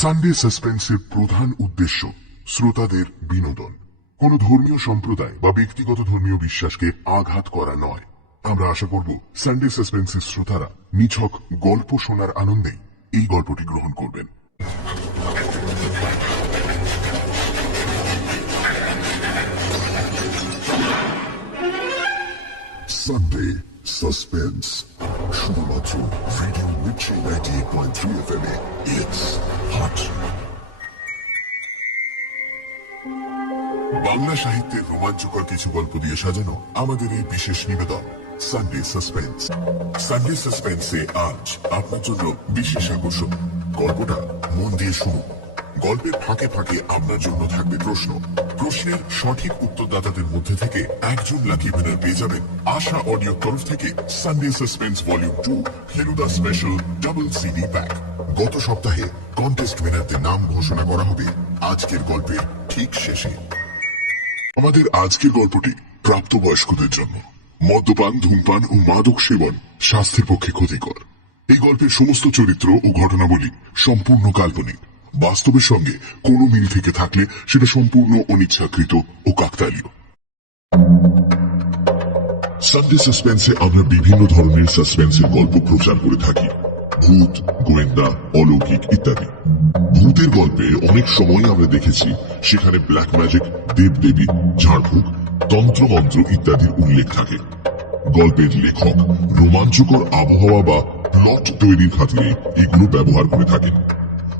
Sunday সাসপেন্সের প্রধান উদ্দেশ্য শ্রোতাদের বিনোদন, কোন ধর্মীয় সম্প্রদায় বা ব্যক্তিগত ধর্মীয় বিশ্বাসকে আঘাত করা নয়। আমরা আশা করব সানডে সাসপেন্সের শ্রোতারা নিছক গল্প শোনার আনন্দেই এই গল্পটি গ্রহণ করবেন। সানডে সাসপেন্স শুধুমাত্র radio Mirchi 98.3 FM A. It's hot. Bangla সাহিত্যের রোমাঞ্চকর কিছু গল্প দিয়ে সাজানো আমাদের এই বিশেষ নিবেদন সানডে সাসপেন্স। সানডে সাসপেন্সে আজ আপনার জন্য বিশেষ আকর্ষণ। গল্পটা মন দিয়ে শুনুন। গল্পের ফাঁকে ফাঁকে আপনার জন্য থাকবে প্রশ্ন। প্রশ্নের সঠিক উত্তরদাতাদের মধ্যে থেকে একজন লাকি উইনার পেয়ে যাবেন আশা অডিও তরফ থেকে Sunday suspense volume 2 Feluda special double CD pack. গত সপ্তাহে কন্টেস্ট উইনারদের নাম ঘোষণা করা হবে আজকের গল্পের ঠিক শেষে। আমাদের আজকের গল্পটি প্রাপ্তবয়স্কদের জন্য। মদ্যপান, ধূমপান ও মাদক সেবন স্বাস্থ্যের পক্ষে ক্ষতিকর। এই গল্পের সমস্ত চরিত্র ও ঘটনাবলী সম্পূর্ণ কাল্পনিক। বাস্তবের সঙ্গে কোনো মিল থেকে থাকলে সেটা সম্পূর্ণ অনিচ্ছাকৃত ও কাকতালীয়। সানডে সাসপেন্সে আমরা বিভিন্ন ধরনের সাসপেন্সের গল্প প্রচার করে থাকি। ভূত, গোয়েন্দা, অলৌকিক ইত্যাদি। ভূতের গল্পে অনেক সময় আমরা দেখেছি সেখানে ব্ল্যাক ম্যাজিক, দেবদেবী, ঝাড়ফুঁক, তন্ত্রমন্ত্র ইত্যাদির উল্লেখ থাকে। গল্পের লেখক রোমাঞ্চকর আবহাওয়া বা প্লট তৈরির খাতিরে এগুলো ব্যবহার করে থাকেন,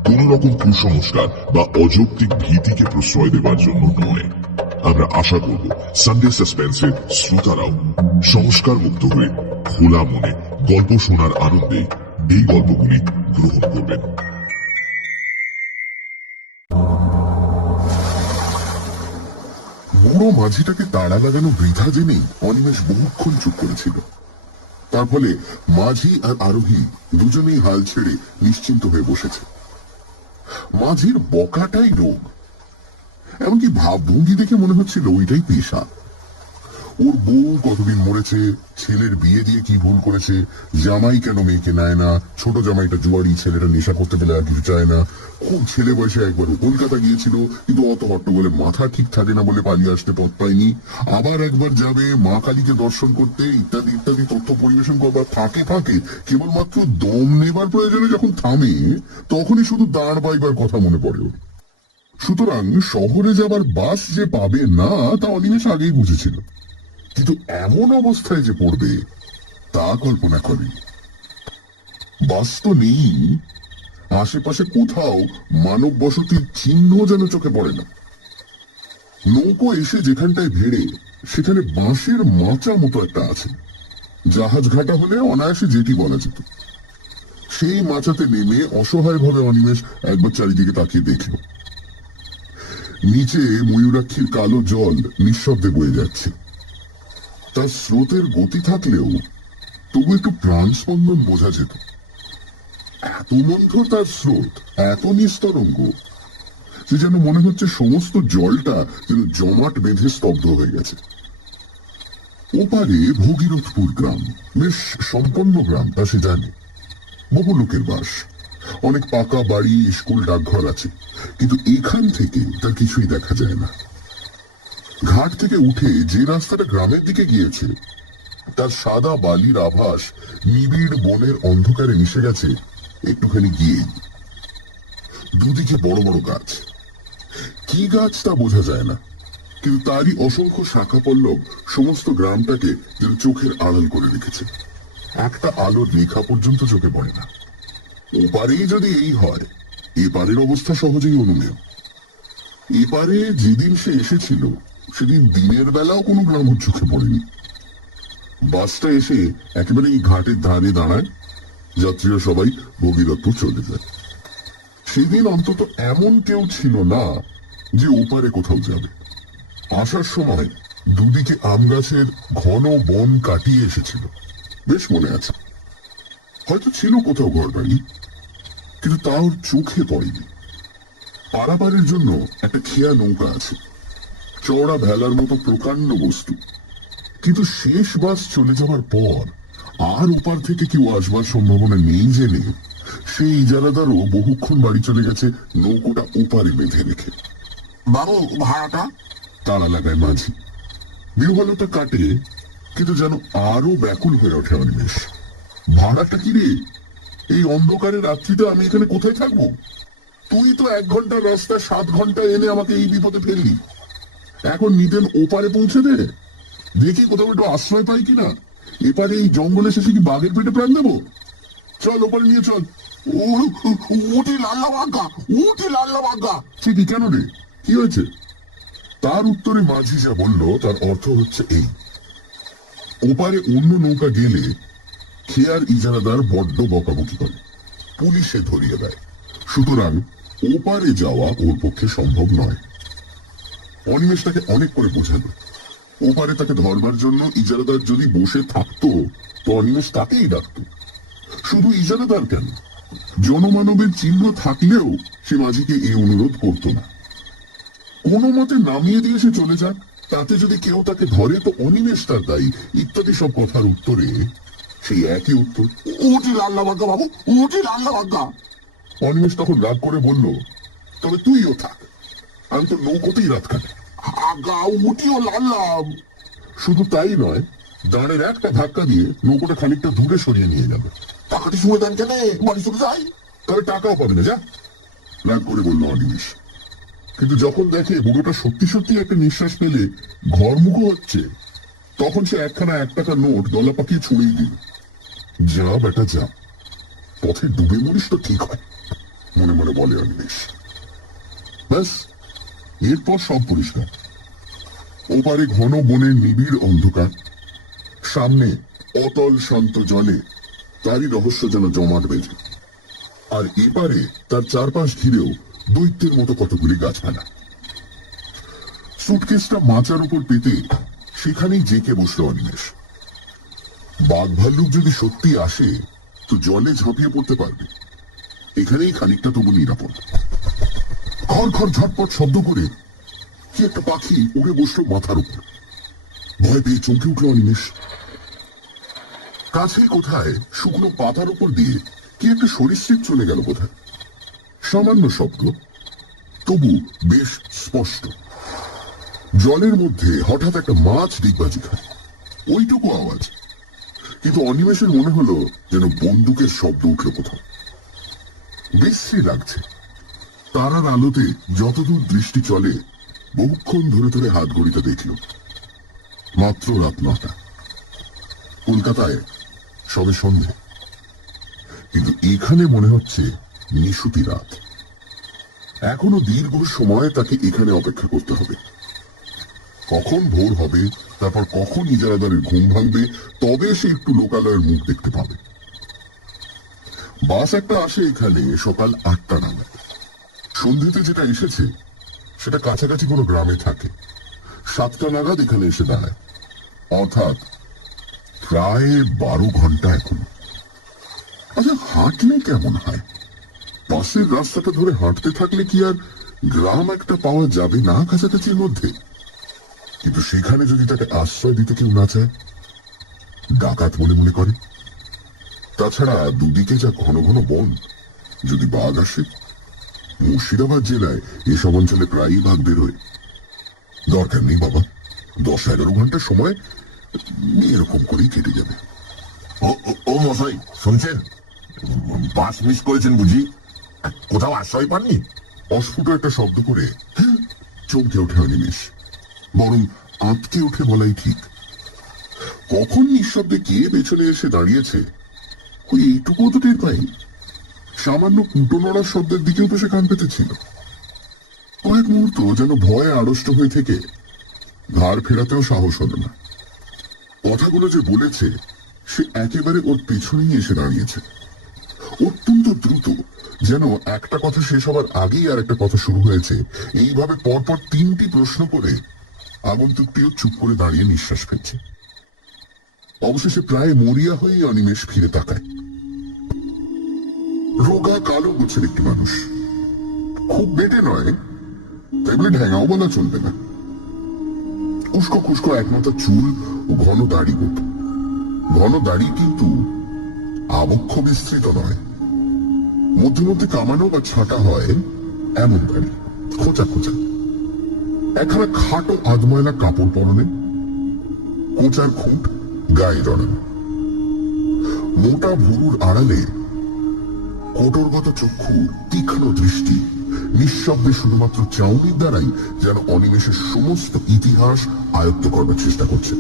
কোন রকম কুসংস্কার বা অযৌক্তিক ভীতিকে প্রশ্রয় দেওয়ার জন্য নয়। আমরা আশা করব সানডে সাসপেন্সের শ্রোতারাও সংস্কার মুক্ত হয়ে খোলা মনে গল্প শোনার আনন্দে এই গল্পগুলি গ্রহণ করবেন। বুড়ো মাঝিটাকে তাড়া লাগানো বৃথা জেনেই অনিমেষ বহুক্ষণ চুপ করেছিল। তার ফলে মাঝি আর আরোহী দুজনেই হাল ছেড়ে নিশ্চিন্ত হয়ে বসেছে। মাঝির বকাটাই রোগ, এমনকি ভাবভঙ্গি দেখে মনে হচ্ছিল ওইটাই পেশা। ওর বউ কতদিন মরেছে, ছেলের বিয়ে দিয়ে কি ভুল করেছে, জামাই কেন মেয়েকে নেয় না, ছোট জামাইটা জুয়ারি, ছেলেটা নেশা করতে পেলে আর কিছু চায় না, খুব ছেলে বয়সে একবার কলকাতা গিয়েছিল কিন্তু অত হট্টগোলে মাথা ঠিক থাকে না বলে পালিয়ে আসতে পথ পায়নি, আবার একবার যাবে মা কালীকে দর্শন করতে, ইত্যাদি ইত্যাদি তথ্য পরিবেশন করবার ফাঁকে ফাঁকে কেবলমাত্র দম নেবার প্রয়োজনে যখন থামে তখনই শুধু দাঁড় পাইবার কথা মনে পড়ে ওর। সুতরাং শহরে যাবার বাস যে পাবে না তা অনিমেষ আগেই বুঝেছিল, কিন্তু এমন অবস্থায় যে পড়বে তা কল্পনা করেনি। বাস তো নেই, আশেপাশে কোথাও মানব বসতির চিহ্ন যেন চোখে পড়ে না। নৌকো এসে যেখানটায় ভেড়ে সেখানে বাঁশের মাচা মতো একটা আছে, জাহাজ ঘাটা হলে অনায়াসে যেটি বলা যেত। সেই মাচাতে নেমে অসহায়ভাবে অনিমেষ একবার চারিদিকে তাকিয়ে দেখল। নিচে ময়ূরাক্ষীর কালো জল নিঃশব্দে বয়ে যাচ্ছে। তার স্রোতের গতি থাকলেও তবু একটু প্রাণ স্পন্দন বোঝা যেত। এত মন্থর তার স্রোত, এত নিস্তরঙ্গ যে যেন মনে হচ্ছে সমস্ত জলটা যেন জমাট বেঁধে স্তব্ধ হয়ে গেছে। ওপারে ভগীরথপুর গ্রাম, বেশ সম্পন্ন গ্রাম, তা সে জানে। বহু লোকের বাস, অনেক পাকা বাড়ি, স্কুল, ডাকঘর আছে, কিন্তু এখান থেকে তার কিছুই দেখা যায় না। ঘাট থেকে উঠে যে রাস্তাটা গ্রামের দিকে গিয়েছে তার সাদা বালির আভাস নিবিড় বনের অন্ধকারে মিশে গেছে একটুখানি গিয়েই। দুদিকে বড় বড় গাছ, কি গাছ তা বোঝা যায় না, কিন্তু তারই অসংখ্য শাখা পল্লব সমস্ত গ্রামটাকে যেন চোখের আড়াল করে রেখেছে। একটা আলোর রেখা পর্যন্ত চোখে পড়ে না। ওপারেই যদি এই হয়, এপারের অবস্থা সহজেই অনুমেয়। এপারে যেদিন সে এসেছিল সেদিন দিনের বেলাও কোনো গ্রাম চোখে পড়েনি। বাসটা এসে একেবারে এই ঘাটের ধারে দাঁড়ায়, যাত্রীরা সবাই ভগীরথপুর চলে যায়। সেদিন অন্তত এমন কেউ ছিল না যে ওপারে কোথাও যাবে। আসার সময় দুদিকে আম গাছের ঘন বন কাটিয়ে এসেছিল, বেশ মনে আছে। হয়তো ছিল কোথাও ঘর বাড়ি, কিন্তু তা ওর চোখে পড়েনি। পারাপারের জন্য একটা খেয়া নৌকা আছে, চওড়া ভেলার মতো প্রকাণ্ড বস্তু, কিন্তু শেষ বাস চলে যাওয়ার পর আর ওপার থেকে কেউ আসবার সম্ভাবনা নেই জেনে সেই ইজারাদারও বহুক্ষণ বাড়ি চলে গেছে নৌকোটা ওপারে বেঁধে রেখে। বাবু ভাড়াটা? তাড়া লাগায় মাঝি। বিহ্বলতা কাটে, কিন্তু যেন আরো ব্যাকুল হয়ে ওঠে অনিমেষ। ভাড়াটা কি রে? এই অন্ধকারের রাত্রিতে আমি এখানে কোথায় থাকবো? তুই তো 1 ঘন্টার রাস্তা 7 ঘন্টা এনে আমাকে এই বিপদে ফেললি। এখন নিদেন ওপারে পৌঁছে দে, দেখি কোথাও একটু আশ্রয় পাই কিনা। এপারে এই জঙ্গলে শেষে কি বাঘের পেটে প্রাণ দেবো? চল ওপারে নিয়ে চল। উঠি লাল্লা বাঙ্কা, উঠি লাল্লা বাঙ্কা। ঠিকই, কেন রে, কি হয়েছে? তার উত্তরে মাঝি যা বলল তার অর্থ হচ্ছে এই: ওপারে অন্য নৌকা গেলে খেয়ার ইজারাদার বড্ড বকাবকি করে, পুলিশে ধরিয়ে দেয়। সুতরাং ওপারে যাওয়া ওর পক্ষে সম্ভব নয়। অনিমেষ তাকে অনেক করে বোঝালো। ওপারে তাকে ধরবার জন্য ইজারাদার যদি বসে থাকতো তো অনিমেষ তাকেই ডাকত। শুধু ইজারাদার কেন, জনমানবের চিহ্ন থাকলেও সে মাঝিকে এ অনুরোধ করত না। কোনো মতে নামিয়ে দিয়ে সে চলে যাক, তাতে যদি কেউ তাকে ধরে তো অনিমেষ তার দায়ী, ইত্যাদি সব কথার উত্তরে সেই একই উত্তর, উঠি লাল্লা বাঙ্কা বাবু, উঠি লাল্লা বাঙ্কা। অনিমেষ তখন রাগ করে বলল, তবে তুইও থাক, আমি তো নৌকোতেই রাত কাটে। আগা উঠিও লাল্লা। শুধু তাই নয়, দাঁড়ের একটা ধাক্কা দিয়ে নৌকোটা খানিকটা দূরে সরিয়ে নিয়ে যাবে। টাকাটি সময় দেন কেন, বাড়ি চলে যাই। তবে টাকাও পাবে না, যা, রাগ করে বলল অনিমেষ। কিন্তু যখন দেখে বুড়োটা সত্যি সত্যি একটা নিঃশ্বাস ফেলে ঘরমুখ হচ্ছে, তখন সে 1 টাকা নোট গলা পাকিয়ে ছুঁড়েই দিল। যা বেটা যা, পথে ডুবে মরিস তো ঠিক হয়, মনে মনে বলে অনিমেষ। ব্যাস, এরপর সব পরিষ্কার। ওপারে ঘন বনের নিবিড় অন্ধকার, সামনে অতল শান্ত জলে তারই রহস্য যেন জমাট বেঁধে, আর এপারে তার চারপাশ ঘিরেও দৈত্যের মতো কতগুলি গাছপালা। সুটকেসটা মাচার উপর পেতে সেখানেই জেঁকে বসলো অনিমেষ। বাঘ ভাল্লুক যদি সত্যি আসে তো জলে ঝাঁপিয়ে পড়তে পারবে, এখানেই খানিকটা তবু নিরাপদ। খড় খড় ঝটপট শব্দ করে কি একটা পাখি উড়ে বসলো মাথার উপর। ভয় পেয়ে চমকে উঠল অনিমেষ। কাছেই কোথায় শুকনো পাতার উপর দিয়ে কি একটা সরীসৃপ চলে গেল বোধহয়। সামান্য শব্দ, তবু বেশ স্পষ্ট। জলের মধ্যে হঠাৎ একটা মাছ ডিগবাজি খায়, ওইটুকু আওয়াজ। কিন্তু অনিমেষের মনে হলো যেন বন্দুকের শব্দ উঠল কোথাও। বিশ্রী লাগছে। তারার আলোতে যতদূর দৃষ্টি চলে বহুক্ষণ ধরে ধরে হাত ঘড়িটা দেখল। মাত্র রাত 9টা। কলকাতায় সবে সন্ধে, কিন্তু এখানে মনে হচ্ছে নিশুতি রাত। এখনো দীর্ঘ সময় তাকে এখানে অপেক্ষা করতে হবে। কখন ভোর হবে, তারপর কখন ইজারাদারের ঘুম ভাঙবে, তবে সে একটু লোকালয়ের মুখ দেখতে পাবে। বাস একটা আসে এখানে সকাল 8টা নাগাদ। সন্ধ্যেতে যেটা এসেছে সেটা কাছাকাছি কোনো গ্রামে থাকে। 7টা নাগাদ এখানে এসে দাঁড়ায়, অর্থাৎ প্রায় 12 ঘন্টা এখন। আচ্ছা, হাঁটলে কেমন হয়? পাশের রাস্তাটা ধরে হাঁটতে থাকলে কি আর গ্রাম একটা পাওয়া যাবে না কাছাকাছির মধ্যে? কিন্তু সেখানে যদি তাকে আশ্রয় দিতে কেউ না চায়, ডাকাত বলে মনে করে। তাছাড়া দুদিকে যা ঘন ঘন বন, যদি বাঘ আসে। মুর্শিদাবাদ জেলায় এসব অঞ্চলে প্রায়ই বাঘ বেরোয়। দরকার নেই বাবা, 10-11 ঘন্টা সময় এরকম করেই কেটে যাবে। ও মশাই, শুনছেন? বাস মিস করেছেন বুঝি? কোথাও আশ্রয় পাননি? অস্ফুট একটা শব্দ করে চমকে ওঠে অনিমেষ, বরং আঁতকে উঠে বলাই ঠিক। কখন নিঃশব্দে কে পেছনে এসে দাঁড়িয়েছে ওই এইটুকু তো টের পাই। সামান্য কুটো নড়ার শব্দের দিকেও তো সে কান পেতেছিল। কয়েক মুহূর্ত যেন ভয়ে আড়ষ্ট হয়ে থেকে ঘাড় ফেরাতেও সাহস হল না। কথাগুলো যে বলেছে সে একেবারে ওর পেছনেই এসে দাঁড়িয়েছে, অত্যন্ত দ্রুত, যেন একটা কথা শেষ হবার আগেই আর একটা কথা শুরু হয়েছে। এইভাবে পরপর 3টি প্রশ্ন করে আগন্তুকটিও চুপ করে দাঁড়িয়ে নিঃশ্বাস ফেলছে। অবশেষে প্রায় মরিয়া হয়েই অনিমেষ ফিরে তাকায়। রোগা কালো গোছের একটি মানুষ, খুব বেটে নয়, তাই বলে ঢ্যাঙাও বলা চলবে না। উস্কো খুস্কো একমাত্র চুল ও ঘন দাড়ি গোপ। ঘন দাড়ি কিন্তু আবক্ষ বিস্তৃত নয়, মধ্যে মধ্যে কামানো বা ছাটা হয় এমন দাড়ি, খোঁচা খোঁচা, একখানা খাটো আধময়লা কাপড় পরনে, কোচার খুঁট গায়ে জড়ানো, মোটা ভুরুর আড়ালে কোটরগত চক্ষু, তীক্ষ্ণ দৃষ্টি, নিঃশব্দে শুধুমাত্র চাউনির দ্বারাই যেন অনিমেষের সমস্ত ইতিহাস আয়ত্ত করবার চেষ্টা করছে।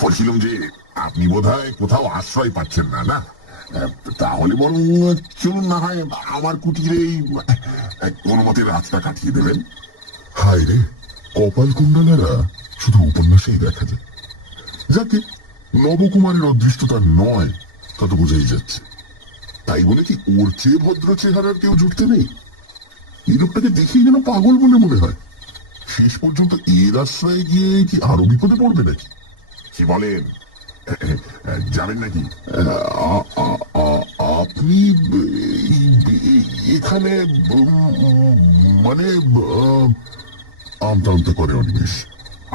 বলছিলাম যে আপনি বোধহয় কোথাও আশ্রয় পাচ্ছেন না, না? তাহলে বরং চলুন না হয় আমার কুটিরেই কোনো মতে রাতটা কাটিয়ে দেবেন। হায় রে, কপাল কুণ্ডলারা শুধু উপন্যাসেই দেখা যায়। যাকে নবকুমারের অদৃষ্টতা নয় তা তো বোঝাই যাচ্ছে। তাই বলে কি ওর চেয়ে ভদ্র চেহারার কেউ জুটতে নেই? এই লোকটাকে দেখেই যেন পাগল বলে মনে হয়। শেষ পর্যন্ত এর আশ্রয়ে গিয়ে কি আরো বিপদে পড়বে নাকি? কি বলেন, যাবেন নাকি? আপনি এখানে মানে আমতা আমতা করে অনিমেষ।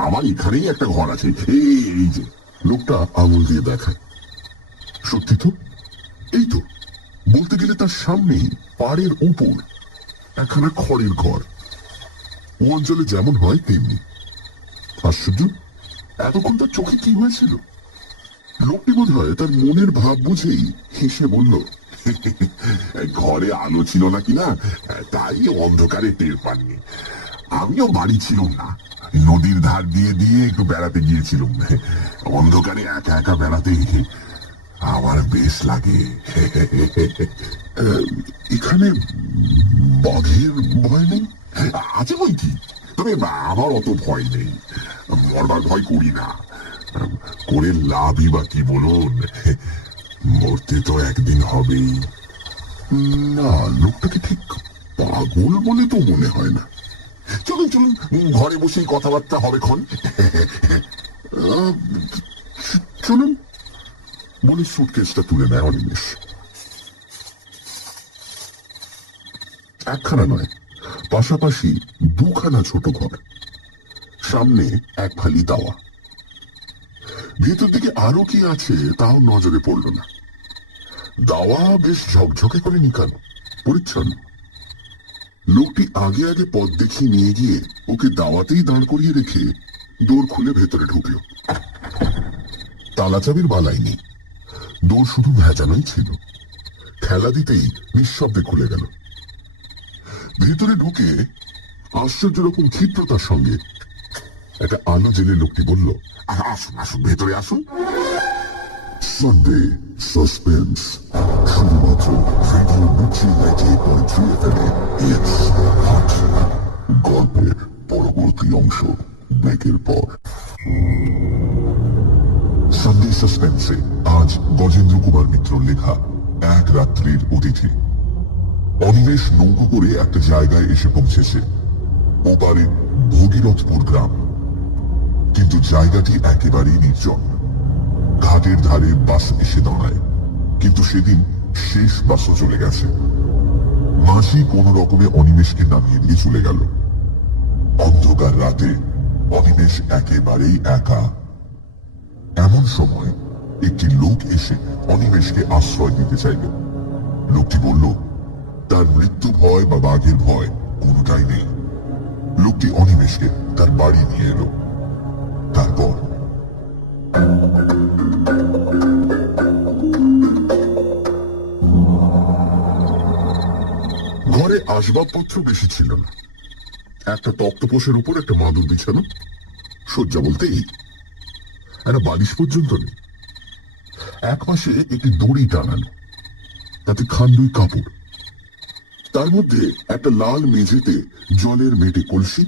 আমার এখানেই একটা ঘর আছে, এই যে। লোকটা আঙুল দিয়ে দেখায়। সত্যি তো, এই তো, বলতে গেলে তার সামনেই পাড়ের উপর একখানা খড়ের ঘর। ও অঞ্চলে যেমন হয় তেমনি। আশ্চর্য, এতক্ষণ তার চোখে কি হয়েছিল? লোকটি বোধ হয় তার মনের ভাব বুঝেই হেসে বলল, ঘরে আলো ছিল না কিনা তাই অন্ধকারে টের পাননি। আমিও বাড়ি ছিলাম না, নদীর ধার দিয়ে দিয়ে একটু বেড়াতে গিয়েছিলাম। অন্ধকারে একা একা বেড়াতে আমার বেশ লাগে। এখানে বাঘের ভয় নেই? আছে বই কি, তবে আমার অত ভয় নেই। মরবার ভয় করি না, করে লাভই বা কি বলুন, মরতে তো একদিন হবেই। না, লোকটাকে ঠিক পাগল বলে তো মনে হয় না। চলুন চলুন, ঘরে বসেই কথাবার্তা হবে ক্ষণ। চলুন বলে সুটকেসটা তুলে নেয় অনিমেষ। একখানা নয়, পাশাপাশি দুখানা ছোট ঘর, সামনে এক ফালি দাওয়া। ভেতর দিকে আরো কি আছে তাও নজরে পড়ল না। দাওয়া বেশ ঝকঝকে করে নিকানো, পরিচ্ছন্ন। লোকটি আগে আগে পথ দেখিয়ে নিয়ে গিয়ে ওকে দাওয়াতেই দাঁড় করিয়ে রেখে দোর খুলে ভেতরে ঢুকল। তালা চাবির বালাই নেই, দোর শুধু ভেজানোই ছিল। ঠেলা দিতেই নিঃশব্দে খুলে গেল। ভেতরে ঢুকে আশ্চর্য রকম ক্ষিপ্রতার সঙ্গে একটা আলো জেলে লোকটি বলল, আসুন আসুন, ভেতরে আসুন। সানডে সাসপেন্স, শুধুমাত্র রেডিও মির্চি 98.3 FM-এ। It's hot. গল্পের পরবর্তী অংশ ব্রেকের পর। সানডে সাসপেন্সে আজ গজেন্দ্র কুমার মিত্র লেখা এক রাত্রির অতিথি। অনিমেষ নৌকো করে একটা জায়গায় এসে পৌঁছেছে, ওপারে ভগীরথপুর গ্রাম। কিন্তু জায়গাটি একেবারেই নির্জন। ঘাটের ধারে বাস এসে দাঁড়ায়, কিন্তু সেদিন শেষ বাসও চলে গেছে। মাঝি কোন রকমে অনিমেষকে নামিয়ে দিয়ে চলে গেল। অন্ধকার রাতে অনিমেষ একেবারেই একা। এমন সময় একটি লোক এসে অনিমেষকে আশ্রয় দিতে চাইল। লোকটি বলল, তার মৃত্যু ভয় বা বাঘের ভয় কোনোটাই নেই। লোকটি অনিমেষকে তার বাড়ি নিয়ে এলো। তারপর ঘরে আসবাবপত্র বেশি ছিল না। একটা তক্তপোষের উপর একটা মাদুর বিছানো, শয্যা বলতে এই, একটা বালিশ পর্যন্ত নেই। এক পাশে একটি দড়ি টানানো, তাতে খান্দুই কাপড়। তার মধ্যে একটা লাল মেঝেতে জলের মেটে কলসি,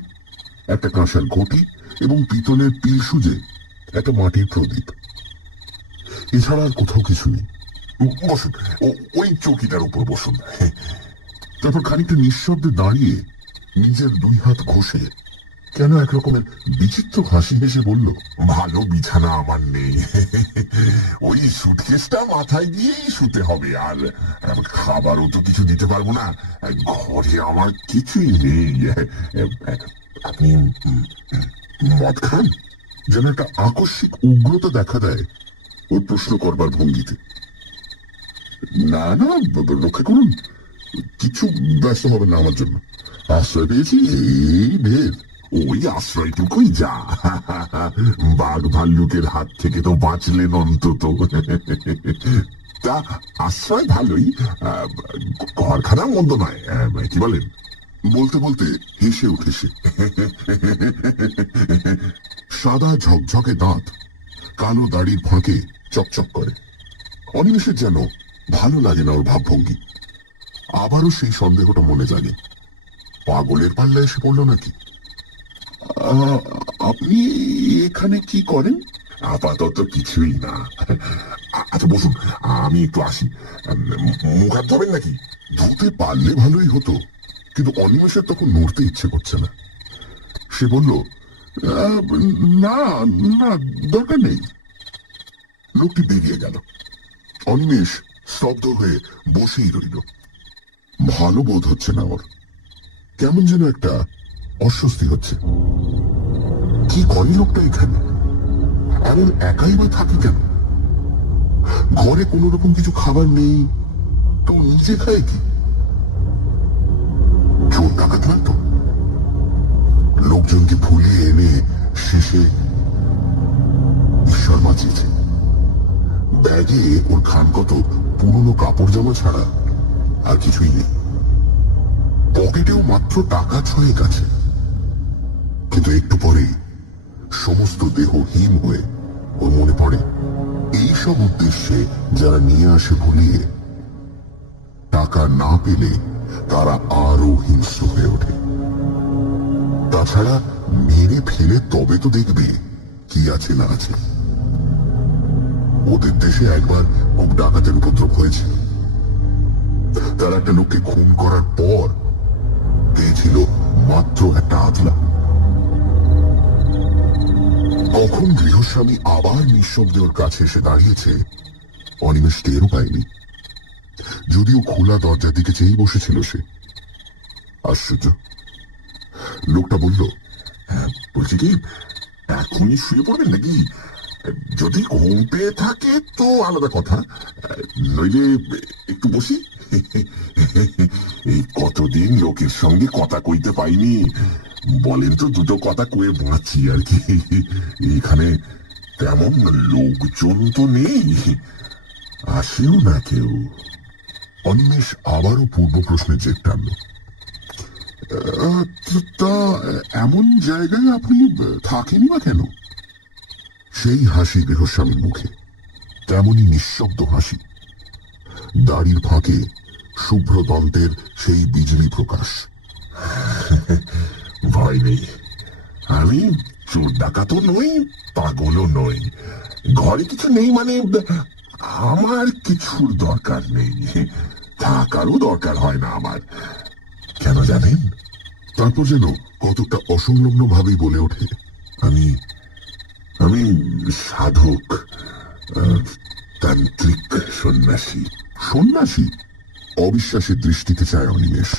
একটা কাঁসার ঘটি এবং পিতলের পিল সুজে একটা মাটির প্রদীপ। এছাড়া আর কোথাও কিছু নেই। বসুন, ওই চৌকিটার উপর বসুন। তারপর খানিকটা নিঃশব্দে দাঁড়িয়ে নিজের দুই হাত ঘষে কেন এক রকমের বিচিত্র হাসি হেসে বলল, ভালো বিছানা আমার নেই, ওই সুটকেসটা মাথায় দিয়েই শুতে হবে। আর খাবারও তো কিছু দিতে পারবো না, ঘরে আমার কিছুই নেই। আপনি মদ খান? যেন একটা আকস্মিক উগ্রতা দেখা দেয় ওর প্রশ্ন করবার ভঙ্গিতে। না না, রক্ষা করুন, কিছু ব্যস্ত হবে না আমার জন্য। আশ্রয় পেয়েছি, এই ঢের। ওই আশ্রয়টুকুই যা। বাঘ ভাল্লুকের হাত থেকে তো বাঁচলেন অন্তত। তা আশ্রয় ভালোই, ঘরখানা মন্দ নয়, কি বলেন? বলতে বলতে হেসে উঠে সে। সাদা ঝকঝকে দাঁত কালো দাড়ির ফাঁকে চকচক করে। অনিমেষের যেন ভালো লাগে না ওর ভাবভঙ্গি। আবারও সেই সন্দেহটা মনে জাগে, পাগলের পাল্লায় এসে পড়ল নাকি। আপনি এখানে কি করেন? আপাতত কিছুই না। আচ্ছা বসুন, আমি একটু আসি। মুখ হাত ধোবেন নাকি? ধুতে পারলে ভালোই হতো, কিন্তু অনিমেষের তখন নড়তে ইচ্ছে করছে না। সে বলল, না না, দরকার নেই। লোকটি বেরিয়ে গেল। অনিমেষ স্তব্ধ হয়ে বসেই রইল। ভালো বোধ হচ্ছে না ওর, কেমন যেন একটা অস্বস্তি হচ্ছে। কি করে লোকটা এখানে? এমন একাই বা থাকে কেন? ঘরে কোনো রকম কিছু খাবার নেই, তো নিজে খায় কি? চোর ডাকাত নয় তো? লোকজনকে ভুলিয়ে এনে শেষে ঈশ্বর বাঁচিয়েছে। ব্যাগে ওর খান কত পুরনো কাপড় জামা ছাড়া আর কিছুই নেই। পকেটেও মাত্র টাকা 6 আছে। কিন্তু একটু পরে সমস্ত দেহ হিম হয়ে ওর মনে পড়ে, এইসব উদ্দেশ্যে যারা নিয়ে আসে ভুলিয়ে, টাকা না পেলে তারা আরো হিংস্র হয়ে ওঠে। তাছাড়া মেরে ফেলে তবে তো দেখবে কি আছে না আছে। ওদের দেশে একবার খুব ডাকাতের উপদ্রব হয়েছিল। তারা একটা লোককে খুন করার পর পেয়েছিল মাত্র একটা আতলা। কখন গৃহস্বামী আবার নিঃশব্দে ওর কাছে এসে দাঁড়িয়েছে অনিমেষ টেরও পায়নি, যদিও খোলা দরজার দিকে চেয়েই বসেছিল সে। আশ্চর্য। লোকটা বলল, বলছি কি, এখনই শুয়ে পড়বেন নাকি? যদি ঘুম পেয়ে থাকে তো আলাদা কথা, নইলে একটু বসি। এই কতদিন লোকের সঙ্গে কথা কইতে পাইনি, বলেন তো দুটো কথা কয়ে বাঁচি আর কি। এখানে তেমন লোকজন তো নেই, আসেও না কেউ। অনিমেষ আবারও পূর্ব প্রশ্নের জেদ টানল। তা এমন জায়গায় আপনি থাকেন বা কেন? সেই হাসি গৃহস্বামীর মুখে, তেমনই নিঃশব্দ হাসি। দাড়ির ফাঁকে শুভ্র দন্তের সেই বিজলি প্রকাশ। ভয় নেই, আমি চোর ডাকাতও নই, পাগলও নই। ঘরে কিছু নেই মানে আমার কিছুর দরকার নেই, থাকারও দরকার হয় না আমার। কেন জানেন? তারপর যেন কতটা অসংলগ্ন ভাবেই বলে ওঠে, আমি আমি সাধক, তান্ত্রিক, সন্ন্যাসী। সন্ন্যাসী? অবিশ্বাসের দৃষ্টিতে চায় অনিমেষ।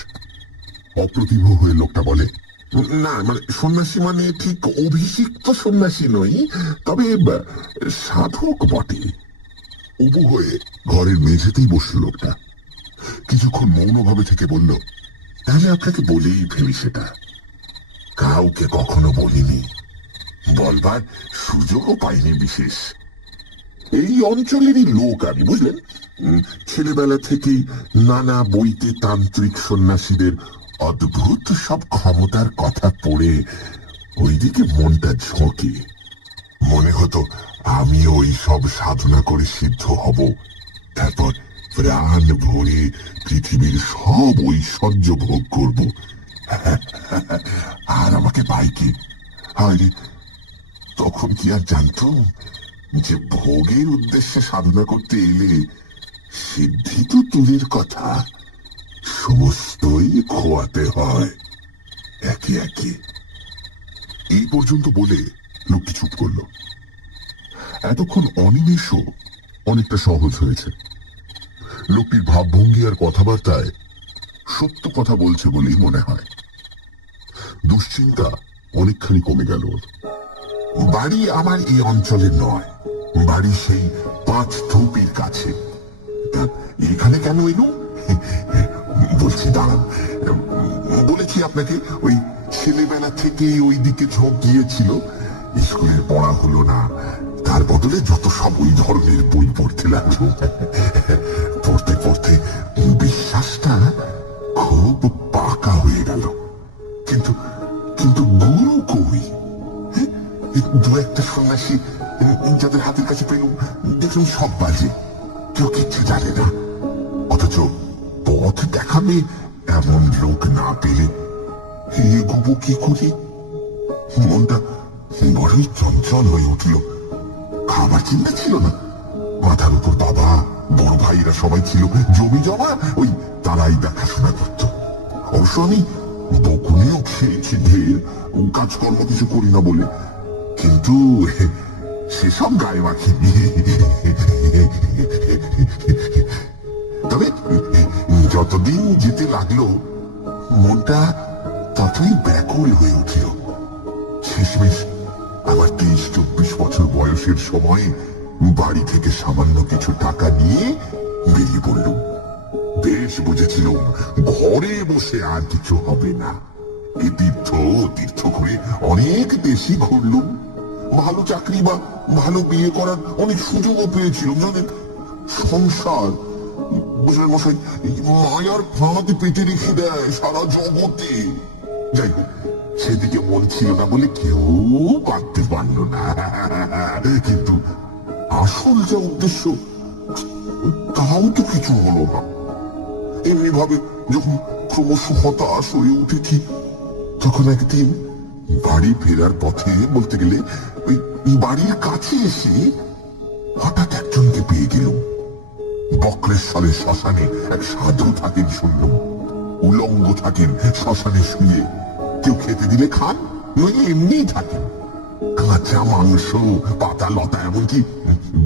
অপ্রতিভ হয়ে লোকটা বলে, না মানে সন্ন্যাসী মানে ঠিক অভিষিক্ত সন্ন্যাসী নই, তবে সাধক বটে। উবু হয়ে ঘরের মেঝেতেই বসল লোকটা। কিছুক্ষণ মৌনভাবে থেকে বলল, তাহলে আপনাকে বলেই ফেলি সেটা। কাউকে কখনো বলিনি, বলবার সুযোগও পাইনি বিশেষ। এই অঞ্চলেরই লোক আমি, বুঝলেন। ছেলেবেলা থেকেই নানা বইতে তান্ত্রিক সন্ন্যাসীদের অদ্ভুত সব ক্ষমতার কথা পড়ে ওইদিকে মনটা ঝোঁকে। মনে হতো আমিও ওই সব সাধনা করে সিদ্ধ হব, তারপর প্রাণ ভরে পৃথিবীর সব ঐশ্বর্য ভোগ করব। আর আমাকে পাইকে আরে তখন কি আর জানতো যে ভোগের উদ্দেশ্যে সাধনা করতে এলে সিদ্ধি তো দূরের কথা, সমস্তই খোয়াতে হয় একে একে। এই পর্যন্ত বলে লোকটি চুপ করল। এতক্ষণ অনিমেষও অনেকটা সহজ হয়েছে। লোকটির ভাবভঙ্গি আর কথাবার্তায় সত্য কথা বলছে বলেই মনে হয়। দুশ্চিন্তা অনেকখানি কমে গেল ওর। বাড়ি আমার এই অঞ্চলে নয়, বাড়ি সেই 5 ধূপির কাছে। এখানে কেন এলুম? বলছি দাঁড়ান, বলেছি আপনাকে ওই ছেলেবেলা থেকে ওই দিকে ঝোঁক গিয়েছিল, স্কুলের পড়া হলো না, তার বদলে যত সব ওই ধরনের বই পড়তে লাগলো। পড়তে পড়তে বিশ্বাসটা খুব পাকা হয়ে গেল। কিন্তু কিন্তু গুরু কই? দু একটা সন্ন্যাসী যাদের হাতের কাছে পেলুম, দেখলাম সব বাজে, কেউ কিচ্ছু জানে না। অথচ পথ দেখাবে এমন লোক না পেলে এগোবো কি করে? মনটা বড়ই চঞ্চল হয়ে উঠল। খাবার চিন্তা ছিল না, মাথার উপর বাবা, বড় ভাইরা সবাই ছিল, জমি জমা ওই তারাই দেখাশোনা করত। অবশ্য আমি বকুনেও খেয়েছি ঢের, কাজকর্ম কিছু করি না বলে, কিন্তু সেসব গায়ে মাখিনি। তবে যতদিন যেতে লাগলো মনটা ততই ব্যাকুল হয়ে উঠল। শেষমেশ আমার 23-24 বছর বয়সের সময় বাড়ি থেকে সামান্য কিছু টাকা নিয়ে বেরিয়ে পড়লুম। বেশ বুঝেছিলাম ঘরে বসে আর কিছু হবে না। এই তীর্থ তীর্থ করে অনেক দেশই ঘুরলুম, ভালো চাকরি বা ভালো বিয়ে করার অনেক সুযোগও পেয়েছিলাম। জানেন, সংসার বুঝলেন মশাই, মায়ার ফাঁদ পেটে রেখে দেয় সারা জগতে। যাই হোক, সেদিকে মন ছিল না বলে কেউ বাঁধতে পারল না। কিন্তু আসল যা উদ্দেশ্য তাও তো কিছু হলো না। এমনি ভাবে যখন ক্রমশ হতাশ হয়ে উঠেছি, তখন একদিন বাড়ি ফেরার পথে, বলতে গেলে ওই বাড়ির কাছে এসে হঠাৎ একজনকে পেয়ে গেলাম। বক্রেশ্বরের শ্মশানে এক সাধু থাকেন শুনলাম, উলঙ্গ থাকেন শ্মশানে শুয়ে, কেউ খেতে দিলে খান, নইলে এমনি থাকেন। কাঁচা মাংস, পাতা লতা, এমনকি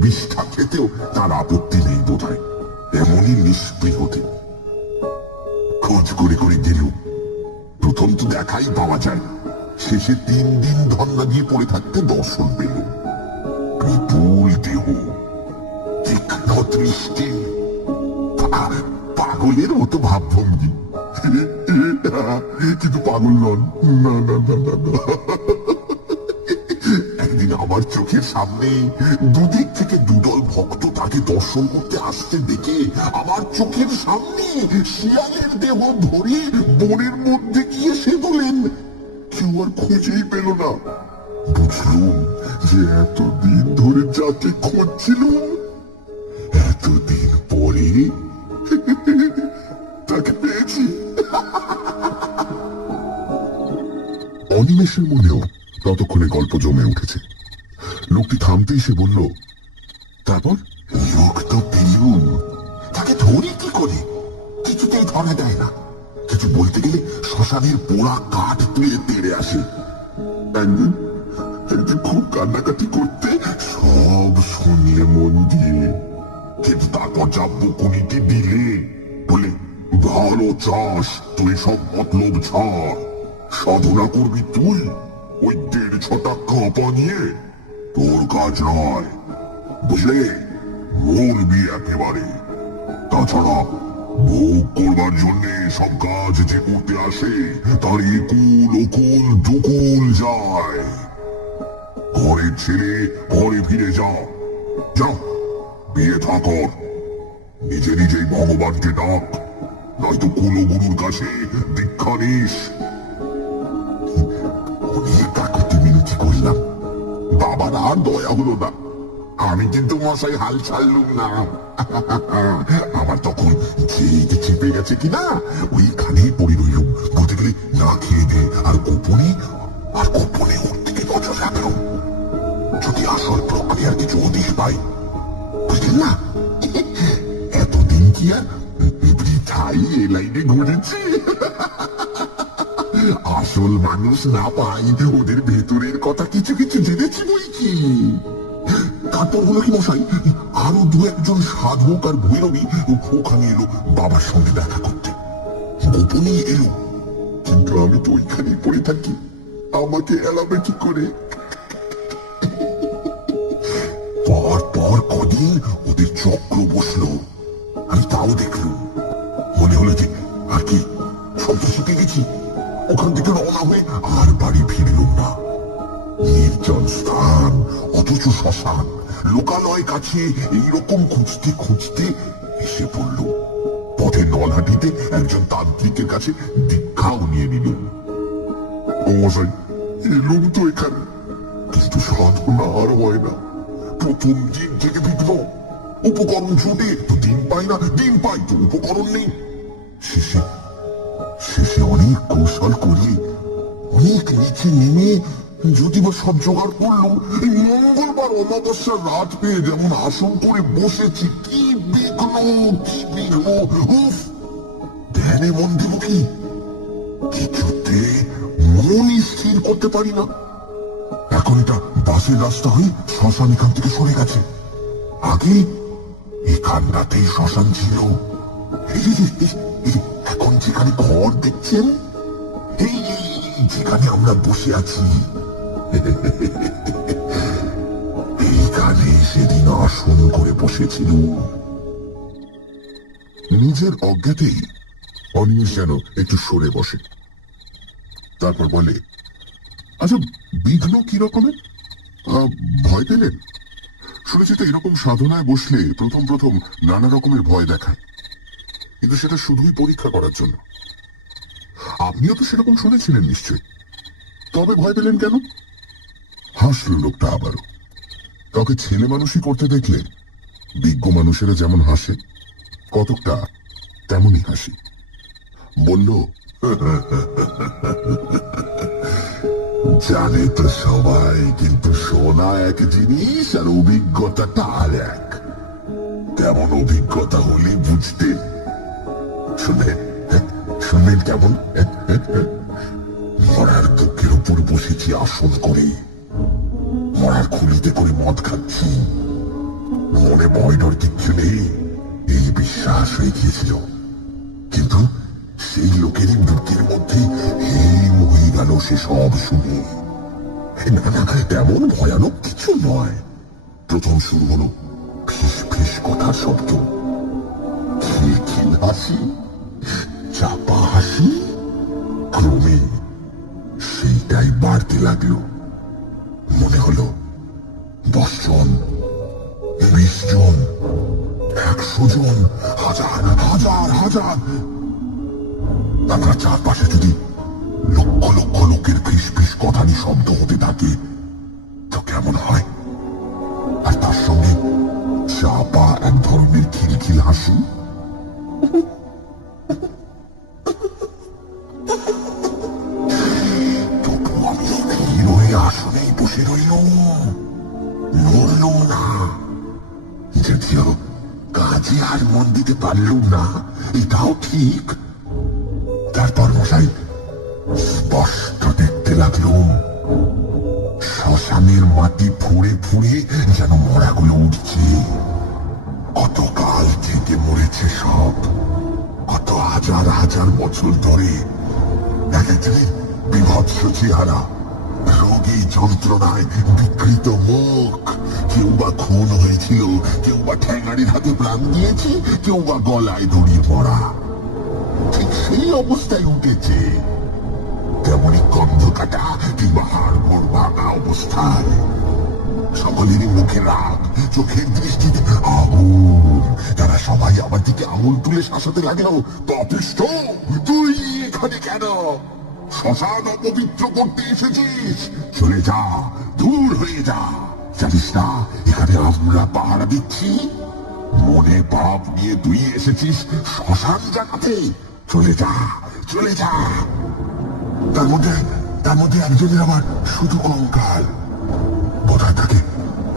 বিষ্ঠা খেতেও তার আপত্তি নেই বোধ হয়, এমনই নিষ্পৃহতে। খোঁজ করে করে গেলুম, প্রথম তো দেখাই পাওয়া যায়, শেষে 3 দিন ধর্ণা দিয়ে পড়ে থাকতে দর্শন পেলুম। বিপুল দেহ, তীক্ষ্ণ দৃষ্টি, পাগলের মতো ভাবভঙ্গি। কিন্তু পাগল নন, না না না না না। একদিন আমার চোখের সামনে দুদিক থেকে দুদল ভক্ত তাকে দর্শন করতে আসতে দেখে আমার চোখের সামনে শিয়ালের দেহ ধরে বনের মধ্যে গিয়ে সে বলেন, কেউ আর খুঁজেই পেল না। বুঝলুম যে এতদিন ধরে যাকে খুঁজছিল, এতদিন পরে তাকে পেয়েছি। অনিমেষের মনেও ততক্ষণে গল্প জমে উঠেছে। লোকটি থামতেই সে বলল, তারপর? লোক তো পেলুম, তাকে ধরি কি করে? কিছুতেই ধরা দেয় না। কিছু বলতে গেলে শ্মশানের পোড়া কাঠ তুলে তেড়ে আসে। একদিন একদিন খুব কান্নাকাটি করতে সব শুনলে মন দিয়ে, কিন্তু তারপর যা বকুনিটি দিলে, বলে ভালো চাস তুই সব মতলব ছাড়, সাধনা করবি তুই ওই 1.5 কাঁপা নিয়ে, তোর কাজ নয়, বুঝলে, মরবি একেবারে। তাছাড়া ভোগ করবার জন্য সব কাজ যে করতে আসে তার একুল ওকুল দুকুল যায়। ঘরের ছেলে ঘরে ফিরে যা, যা বিয়ে থা কর, নিজে নিজেই ভগবানকে ডাক, নয়তো কুলগুরুর কাছে দীক্ষা নিস। অনেক কাকুতি মিনতি করলাম, বাবার আর দয়া হলো না। আমি কিন্তু মশাই হাল ছাড়লুম না। আমার তখন যে চেপে গেছে কিনা ওইখানেই পড়ে রইলুম, বলতে গেলে না খেয়ে দে, আর গোপনে ওর দিকে নজর রাখলাম, যদি আসল প্রক্রিয়ার কিছু হদিশ পাই। বুঝলেন না, এতদিন কি আর বৃথাই এ লাইনে ঘুরেছি? আসল মানুষ না পাই, ওদের ভেতরের কথা কিছু কিছু জেনেছি বই কি। তারপর হলো কি মশাই, আরো 2-1 সাধক আর ভৈরবী ওখানে এলো বাবার সঙ্গে দেখা করতে, গোপনে এলো। কিন্তু আমি তো ওইখানেই পড়ে থাকি, আমাকে এলাবে কি করে? পর পর কদিন ওদের চক্র বসলো, আমি তাও দেখলুম। মনে হলো যে আর কি সব শিখে গেছি। ওখান থেকে রওনা হয়ে আর বাড়ি ফিরলুম না। নির্জন স্থান, অথচ শ্মশান, লোকালয় কাছে, এইরকম খুঁজতে খুঁজতে এসে পড়ল। পথে নলহাটিতে একজন তান্ত্রিকের কাছে দীক্ষাও নিয়ে নিলুম। ও মশাই, এলুম তো এখানে, কিন্তু সাধনা আর হয় না। প্রথম দিন থেকে বিঘ্ন, উপকরণ ছুটে তো দিন পাই না, দিন পাই তো উপকরণ নেই। শেষে শেষে অনেক কৌশল করিয়ে অনেক নিচে নেমে যদি বা সব জোগাড় করলুম, এই মঙ্গলবার অমাবস্যার রাত পেয়ে যেমন আসন করে বসেছি, কি বিঘ্ন, কি বিঘ্ন! উফ, ধ্যানে মন দেব কি, কিছুতে মনই স্থির করতে পারি না। এখন এটা বাসের রাস্তা হয়ে শ্মশান এখান থেকে সরে গেছে। আগে এখানটাতেই শ্মশান ছিল। এই যে, এই যে, এখন যেখানে ঘর দেখছেন, এই যেখানে আমরা বসে আছি, এইখানে সেদিন আসন করে বসেছিল। নিজের অজ্ঞাতেই অনিমেষ যেন একটু সরে বসে। তারপর বলে, আচ্ছা, বিঘ্ন কি রকমের? ভয় পেলেন? শুনেছি তো এরকম সাধনায় বসলে প্রথম প্রথম নানা রকমের ভয় দেখায়, কিন্তু সেটা শুধুই পরীক্ষা করার জন্য। আপনিও তো সেরকম শুনেছিলেন নিশ্চয়ই, তবে ভয় পেলেন কেন? হাসল লোকটা আবারও। কাউকে ছেলে মানুষই করতে দেখলে বিজ্ঞ মানুষেরা যেমন হাসে, কতকটা তেমনই হাসি। বলল, জানে তো সবাই, কিন্তু শোনা এক জিনিস আর অভিজ্ঞতাটা আর এক। কেমন অভিজ্ঞতা হলে বুঝতেন? শুনলেন? শুনলেন কেমন? মরার বুকের উপর বসেছি আসন করে, মরার খুলিতে করে মদ খাচ্ছি, মনে ভয় ডর কিচ্ছু নেই, এই বিশ্বাস হয়ে গিয়েছিল। কিন্তু সেই লোকেরই বুকের মধ্যে হিম হয়ে গেল সে সব শুনে। না না, তেমন ভয়ানক কিছু নয়। প্রথম শুরু হলো ফিস ফিস কথার শব্দ, খিলখিল হাসি, চাপা হাসি। ক্রমে সেইটাই বাড়তে লাগলো। মনে হলো 10 জন, 20 জন, 100 জন, হাজার হাজার হাজার। আমরা চারপাশে যদি লক্ষ লক্ষ লোকের ফিস ফিস কথানি শব্দ হতে থাকে তো কেমন হয়? আর তার সঙ্গে চাপা এক ধরনের খিলখিল হাসি। তবু আমি স্থির হয়ে আসনেই বসে রইলুম, নড়লুম না। যদিও কাজে আর মন দিতে পারলুম না, এটাও ঠিক। তারপর মশাই স্পষ্ট দেখতে লাগলুম শ্মশানের মাটি ফুঁড়ে ফুঁড়ে যেন মরাগুলো উঠছে। কত কাল থেকে মরেছে সব, কত হাজার হাজার বছর ধরে। এক একজনের বিভৎস চেহারা, রোগী যন্ত্রণায় বিকৃত মুখ, কেউ বা খুন হয়েছিল, কেউ বা ঠ্যাঙাড়ির হাতে প্রাণ দিয়েছে, কেউ বা গলায় দড়ি পড়া। ঠিক সেই অবস্থায় উঠেছে, তেমনি গন্ধ কাটা কিংবা হাড়গোড় ভাঙা অবস্থায়। সকলেরই মুখে রাগ, চোখের দৃষ্টিতে আগুন। তারা সবাই আমার দিকে আঙুল তুলে শাসাতে লাগলো, পাপিষ্ঠ, তুই এখানে কেন? শ্মশান অপবিত্র করতে এসেছিস? চলে যা, দূর হয়ে যা। জানিস না এখানে আমরা পাহারা দিচ্ছি? মনে পাপ নিয়ে তুই এসেছিস শ্মশান জানাতে? চলে যা, চলে যা। তার মধ্যে একজনের আবার শুধু কঙ্কাল, বোধহয় তাকে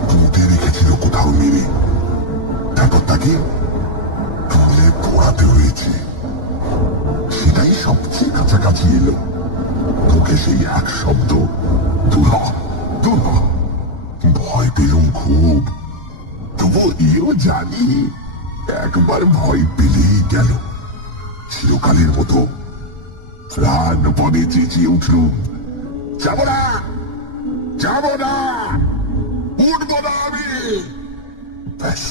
পুঁতে রেখেছিল কোথাও মেরে, তারপর তাকে তুলে পোড়াতে হয়েছে। সেটাই সবচেয়ে কাছাকাছি এলো। মুখে সেই এক শব্দ, দূর হ, দূর হ। ভয় পেলুম খুব, তবু এও জানি একবার ভয় পেলেই গেল। চিরকালের মতো প্রাণপণে চেঁচিয়ে উঠলুম, যাব না, যাব না, উঠবো না আমি। ব্যাস,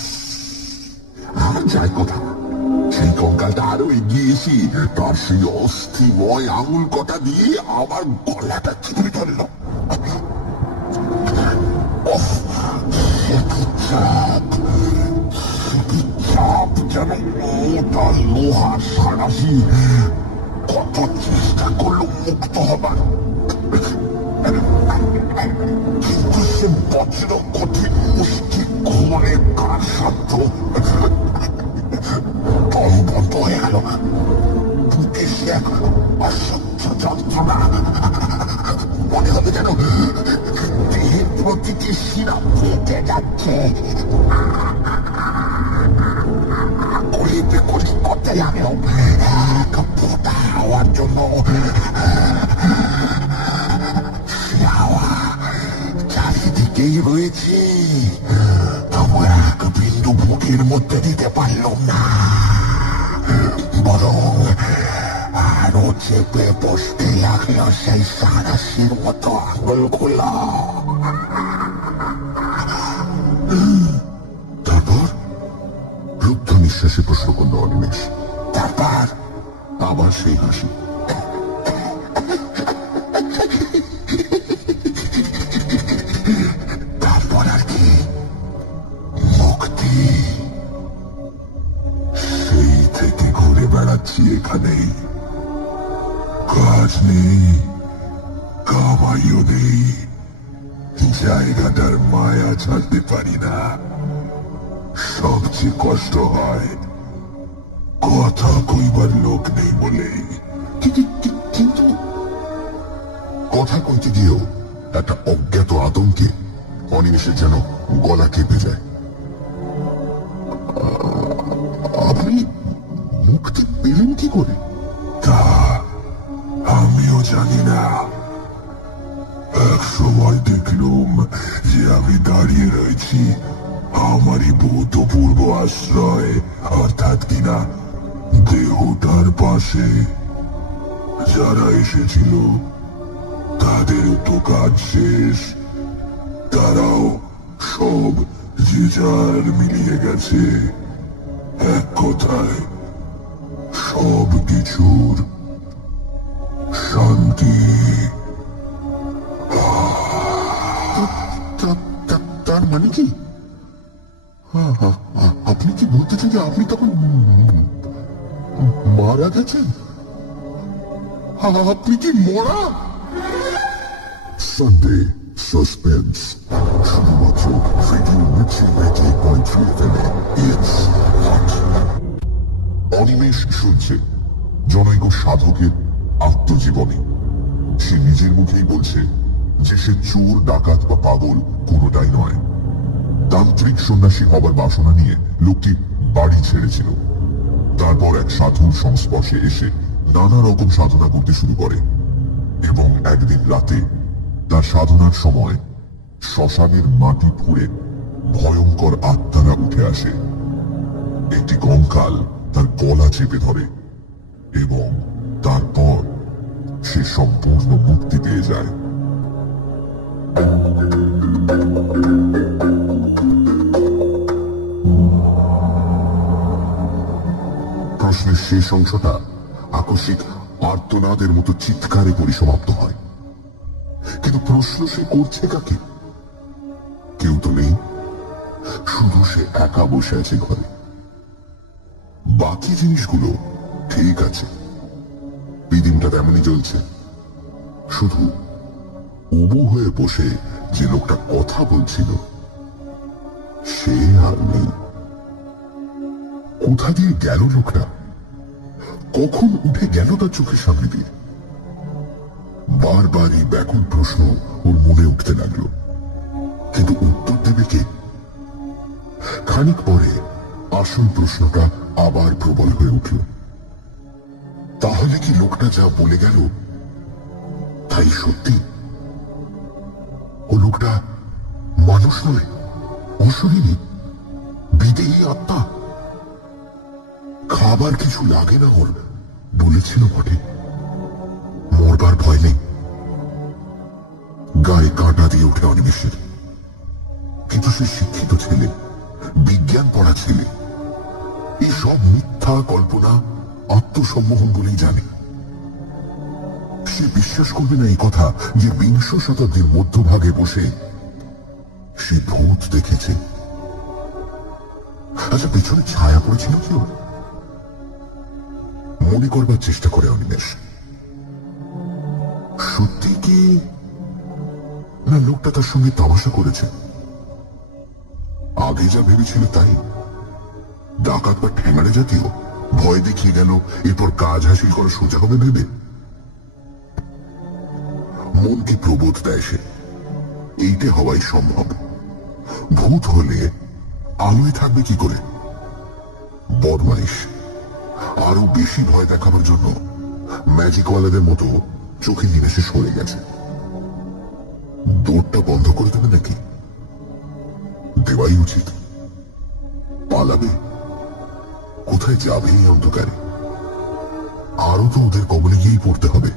আর যাই কথা। সেই কঙ্কালটা আরো এগিয়ে এসে তার সেই অস্থিময় আঙুল কটা দিয়ে আমার গলাটা চিপে ধরলো। ওহ, সে কি চাপ, সে কি চাপ, যেন মোটা লোহার সারাশি। কত চেষ্টা করলো মুক্ত হবার, কিন্তু সে বজ্র কঠিন মুষ্টি খুলে কার সাধ্য দম বন্ধ হয়ে গেল। বুকে সে এক অসহ্য যন্ত্রণা, মনে হবে যেন দেহের প্রতিটি শিরা ফেটে যাচ্ছে। কলি করতে লাগলো এক ফোঁটা হাওয়ার জন্য। সে হাওয়া চারিদিকেই রয়েছে, তবু এক বিন্দু বুকের মধ্যে দিতে পারলাম না, বরং আরো চেপে বসতে লাগলো সেই সারাশির মতো আঙুলগুলো। তারপর রুদ্ধ নিঃশ্বাসে প্রশ্ন করল অনিমেষ। তারপর আবার সেই হাসি। তারপর আর কি? মুক্তি। সেই থেকে ঘুরে বেড়াচ্ছি এখানে, কাজ নেই, কামাইও নেই, জায়গাটার মায়া ছাড়তে পারি না। সবচেয়ে কষ্ট হয় কথা কইবার লোক নেই বলে। কিন্তু কথা কইতে গিয়েও একটা অজ্ঞাত আতঙ্কে অনিমেষের যেন গলা কেঁপে যায়। আপনি মুক্তি পেলেন কি করে? তা আমিও জানি না। এক সময় দেখলুম যে আমি দাঁড়িয়ে রয়েছি আমারই ভূতপূর্ব আশ্রয়, অর্থাৎ কিনা দেহটার পাশে। যারা এসেছিল তাদেরও তো কাজ শেষ, তারাও সব যে যার মিলিয়ে গেছে। এক কথায় সব কিছুর শান্তি। তার মানে কি? আপনি কি বলতেছেন যে আপনি তখন মারা গেছেন? আপনি কি মরা? সানডে সাসপেন্স শুধুমাত্র video Mirchi 98.3 FM A. It's hot. Animesh শুনছে জনৈক সাধকের আত্মজীবনী। সে নিজের মুখেই বলছে যে সে চোর, ডাকাত বা পাগল কোনোটাই নয়। তান্ত্রিক সন্ন্যাসী হবার বাসনা নিয়ে লোকটি বাড়ি ছেড়েছিল। তারপর এক সাধুর সংস্পর্শে এসে নানা রকম সাধনা করতে শুরু করে এবং একদিন রাতে তার সাধনার সময় শ্মশানের মাটি ফুঁড়ে ভয়ঙ্কর আত্মারা উঠে আসে। একটি কঙ্কাল তার গলা চেপে ধরে এবং তারপর সে সম্পূর্ণ মুক্তি পেয়ে যায়। প্রশ্নের শেষ অংশটা আকস্মিক আর্তনাদের মতো চিৎকারে পরিসমাপ্ত হয়। কিন্তু প্রশ্ন সে করছে কাকে? কেউ তো নেই, শুধু সে একা বসে আছে ঘরে। বাকি জিনিসগুলো ঠিক আছে, দিনটা তেমনই চলছে, শুধু উবু হয়ে বসে যে লোকটা কথা বলছিল সে আর নেই। কোথা দিয়ে গেল লোকটা? কখন উঠে গেল তার চোখের সামনে দিয়ে? বারবার এই ব্যাকুল প্রশ্ন ওর মনে উঠতে লাগলো, কিন্তু উত্তর দেবে কে? খানিক পরে আসল প্রশ্নটা আবার প্রবল হয়ে উঠল। তাহলে কি লোকটা যা বলে গেল তাই সত্যি? ও লোকটা মানুষ নয়, অশরীরী, বিদেহী আত্মা। খাবার কিছু লাগে না ওর, বলেছিল বটে। মরবার ভয় নেই। গায়ে কাঁটা দিয়ে ওঠে অনিমেষের। কিন্তু সে শিক্ষিত ছেলে, বিজ্ঞান পড়া ছেলে, এই সব মিথ্যা কল্পনা, আত্মসম্মোহন বলেই জানে। সে বিশ্বাস করবে না এই কথা যে বিংশ শতাব্দীর মধ্যভাগে বসে সে ভূত দেখেছে। আচ্ছা, পেছনে ছায়া পড়েছিল কি ওর? মনে করবার চেষ্টা করে অনিমেষ। সত্যি কি না লোকটা তার সঙ্গে তামাশা করেছে? আগে যা ভেবেছিল তাই? ডাকাত বা ঠ্যাঙাড়ে জাতীয়, ভয় দেখিয়ে গেল, এরপর কাজ হাসিল করা সোজা হবে ভেবে? মনকে প্রবোধ দেয় সে, এইটা হওয়াই সম্ভব। ভূত হলে আলোয় থাকবে কি করে? বদমাইশ আরো বেশি ভয় দেখাবার জন্য ম্যাজিকওয়ালাদের মতো চোখে নিমেষে সরে গেছে। দৌড়টা বন্ধ করে দেবে নাকি? দেওয়াই উচিত। পালাবে কোথায়? যাবে এই অন্ধকারে? আরো তো ওদের কবলে গিয়েই পড়তে হবে।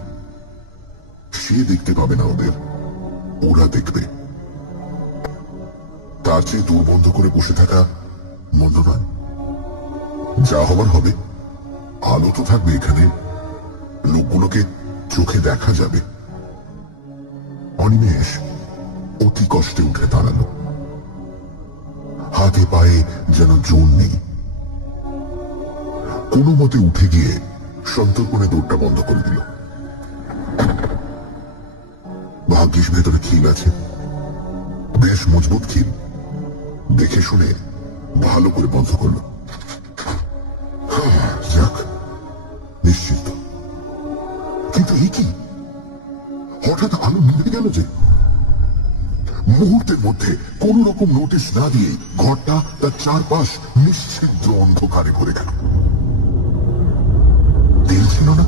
সে দেখতে পাবে না ওদের, ওরা দেখবে। তার চেয়ে দূর বন্ধ করে বসে থাকা মন্দ নয়। যা হবার হবে। আলো তো থাকবে এখানে, লোকগুলোকে চোখে দেখা যাবে। অনিমেষ অতি কষ্টে উঠে দাঁড়ালো। হাতে পায়ে যেন জোর নেই। কোনো মতে উঠে গিয়ে সন্তর্পণে দৌড়টা বন্ধ করে দিল। ভাগ্যিস ভেতরে খিল আছে, বেশ মজবুত খিল। দেখে শুনে ভালো করে বন্ধ করলো। যাক, নিশ্চিন্ত। কিন্তু এই কি, হঠাৎ আলো নিভে গেল যে? মুহূর্তের মধ্যে কোন রকম নোটিশ না দিয়ে ঘরটা তার চারপাশ নিশ্চিদ্র অন্ধকারে ভরে গেল। তেল ছিল না,